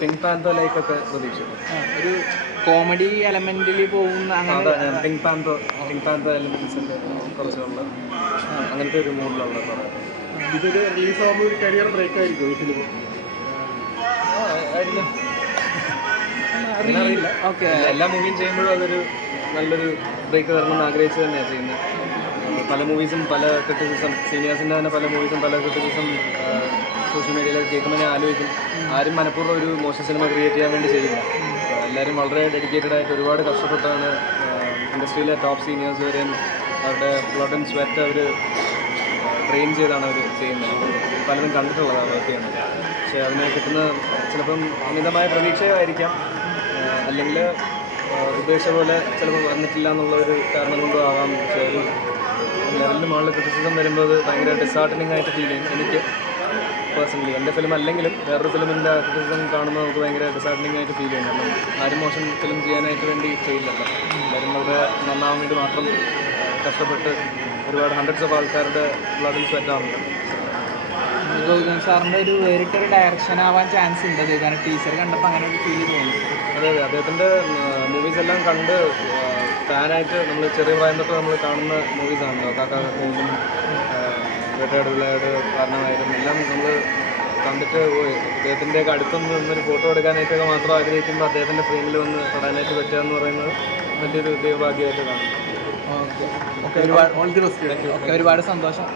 Pink പാന്തോ ലൈക്കൊക്കെ ഒക്കെ ആ, ഒരു കോമഡി എലമെന്റിൽ പോകുന്ന അങ്ങനെ Pink Panther Pink Panther element കുറച്ചുള്ള അങ്ങനത്തെ ഒരു മൂഡിലുള്ള പടം ഇതൊരു റിലീസ് ആകുമ്പോൾ ഒരു കരിയർ ബ്രേക്ക് ആയിരിക്കും ഫിലിം അറിയില്ല. ഓക്കെ. എല്ലാ മൂവിയും ചെയ്യുമ്പോഴും അതൊരു നല്ലൊരു ബ്രേക്ക് തരണമെന്ന് ആഗ്രഹിച്ച് തന്നെയാണ് ചെയ്യുന്നത് പല മൂവീസും പല ക്രിറ്റിസിസം സീനിയേഴ്സിന്റെ തന്നെ പല മൂവീസും പല ക്രിറ്റിസിസം സോഷ്യൽ മീഡിയയിലൊക്കെ കേൾക്കുമ്പോൾ ഞാൻ ആലോചിക്കും ആരും മനഃപൂർവം ഒരു മോശം സിനിമ ക്രിയേറ്റ് ചെയ്യാൻ വേണ്ടി ചെയ്യില്ല. എല്ലാവരും വളരെ ഡെഡിക്കേറ്റഡ് ആയിട്ട് ഒരുപാട് കഷ്ടപ്പെട്ടാണ് ഇൻഡസ്ട്രിയിലെ ടോപ്പ് സീനിയേഴ്സ് വരെയും അവരുടെ ബ്ലഡ് ആൻഡ് സ്വെറ്റ് അവർ ട്രെയിൻ ചെയ്താണ് അവർ ചെയ്യുന്നത്. പലരും കണ്ടിട്ടുള്ളതാണ് വർക്ക് ചെയ്യുന്നത് പക്ഷേ അതിന് കിട്ടുന്ന ചിലപ്പം അമിതമായ പ്രതീക്ഷയായിരിക്കാം. അല്ലെങ്കിൽ ഉപേക്ഷ പോലെ ചിലപ്പോൾ വന്നിട്ടില്ല എന്നുള്ള ഒരു കാരണം കൊണ്ടും ആവാം. പക്ഷേ ഒരു ലെവലിന് മുകളിൽ ക്രിറ്റിസിസം വരുമ്പോൾ അത് ഭയങ്കര ഡിസാർട്ടനിങ് ആയിട്ട് ഫീൽ ചെയ്യും എനിക്ക്. പേഴ്സണലി എന്റെ ഫിലിം അല്ലെങ്കിലും വേറൊരു ഫിലിമിന്റെ ക്രിറ്റിസിസം കാണുമ്പോൾ നമുക്ക് ഭയങ്കര ഡിസാർട്ടനിങ് ആയിട്ട് ഫീൽ ചെയ്യും കാരണം ആരും മോശം ഫിലിം ചെയ്യാനായിട്ട് വേണ്ടി ചെയ്യില്ലല്ലോ എല്ലാവരും വളരെ നന്നാവാൻ വേണ്ടി മാത്രം കഷ്ടപ്പെട്ട് ഒരുപാട് ഹൺഡ്രഡ്സ് ഓഫ് ആൾക്കാരുടെ ബ്ലഡിൽ സ്വെറ്റാണല്ലോ ഗൗതം സാറിന്റെ ഒരു വേറിട്ടൊരു ഡയറക്ഷൻ ആവാൻ ചാൻസ് ഉണ്ട്. അത് കാരണം ടീച്ചർ കണ്ടപ്പോൾ അങ്ങനെ ഒരു ഫീൽ തോന്നി. അതെ അതെ. അദ്ദേഹത്തിന്റെ മൂവീസ് എല്ലാം കണ്ട് ഫാനായിട്ട് നമ്മൾ ചെറിയ പ്രായം തൊട്ട് നമ്മൾ കാണുന്ന മൂവീസാണല്ലോ കാക്കാക്കും വേട്ടയാട് പിള്ളേരുടെ കാരണമായാലും എല്ലാം നമ്മൾ കണ്ടിട്ട് അദ്ദേഹത്തിന്റെയൊക്കെ അടുത്തുനിന്ന് നിന്നൊരു ഫോട്ടോ എടുക്കാനായിട്ടൊക്കെ മാത്രം ആഗ്രഹിക്കുമ്പോൾ അദ്ദേഹത്തിന്റെ ഫ്രെയിമിൽ വന്ന് പെടാനായിട്ട് പറ്റുക എന്ന് പറയുന്നത് വലിയൊരു ദൈവഭാഗ്യമായിട്ട് കാണും. ഒരുപാട് ഓൾ ഓക്കെ. ഒരുപാട് സന്തോഷം.